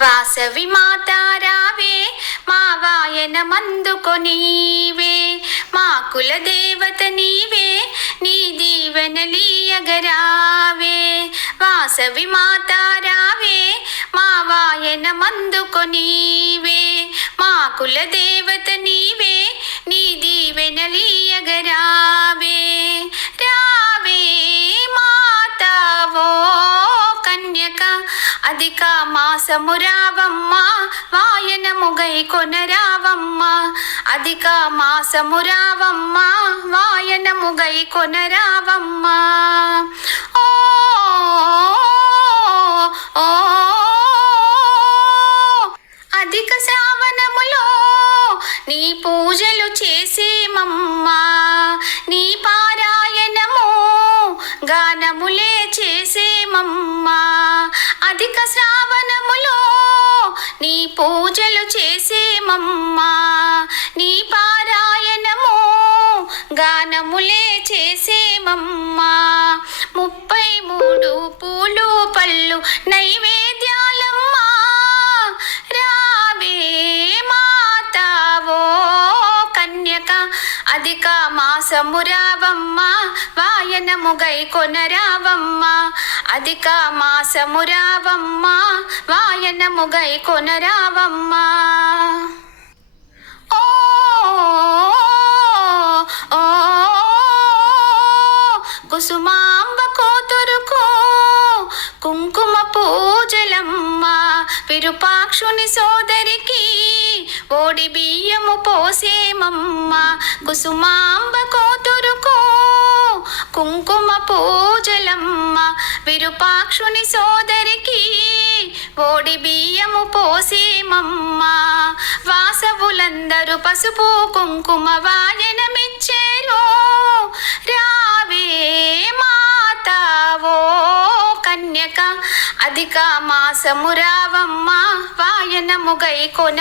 వాసవి మాత రావే మా వాయన మందుకొనీవే, మా కుల దేవత నీవే, నీ దీవెనలీయగరావే. వాసవి మాత రావే మా వాయన మందుకొనీవే, మా కుల దేవత నీవే, నీ దీవెనలీయగరావే. రావే మాతావో కన్యక అధిక మాసము రావమ్మ, వాయనము గై కొనరావమ్మ. అధిక మాసము రావమ్మ, వాయనము గై కొనరావమ్మ. ఓ ఓ అధిక శ్రావణములో నీ పూజలు చేసేమమ్మా, నీ పారాయణము గానములే చేసేమమ్మా. అధిక శ్రావణములో నీ పూజలు చేసేమమ్మా, నీ పారాయణము గానములే చేసేమమ్మా. 33 పూలు పళ్ళు నైవేద్యాలమ్మా, రావే మాతావో కన్యక అధిక మాసము రావమ్మ, వాయనము గై కొనరావమ్మ. అధిక మాసము రావమ్మ, వాయనము గై కొనరావమ్మ. ఓ ఓ కుసుమాంబ కోతురుకో కుంకుమ పూజలమ్మ, విరూపాక్షుని సోదరికి ఓడి బియ్యము పోసేమమ్మ. కుసుమాంబ కోతురుకో కుంకుమ పూజలమ్మ, విరూపాక్షుని సోదరికి ఓడి బియ్యము పోసేమమ్మ. వాసవులందరూ పసుపు కుంకుమ వాయనమిచ్చేరు, రావే మాతావో కన్యక అధిక మాసము రావమ్మ, వాయనము గై కొన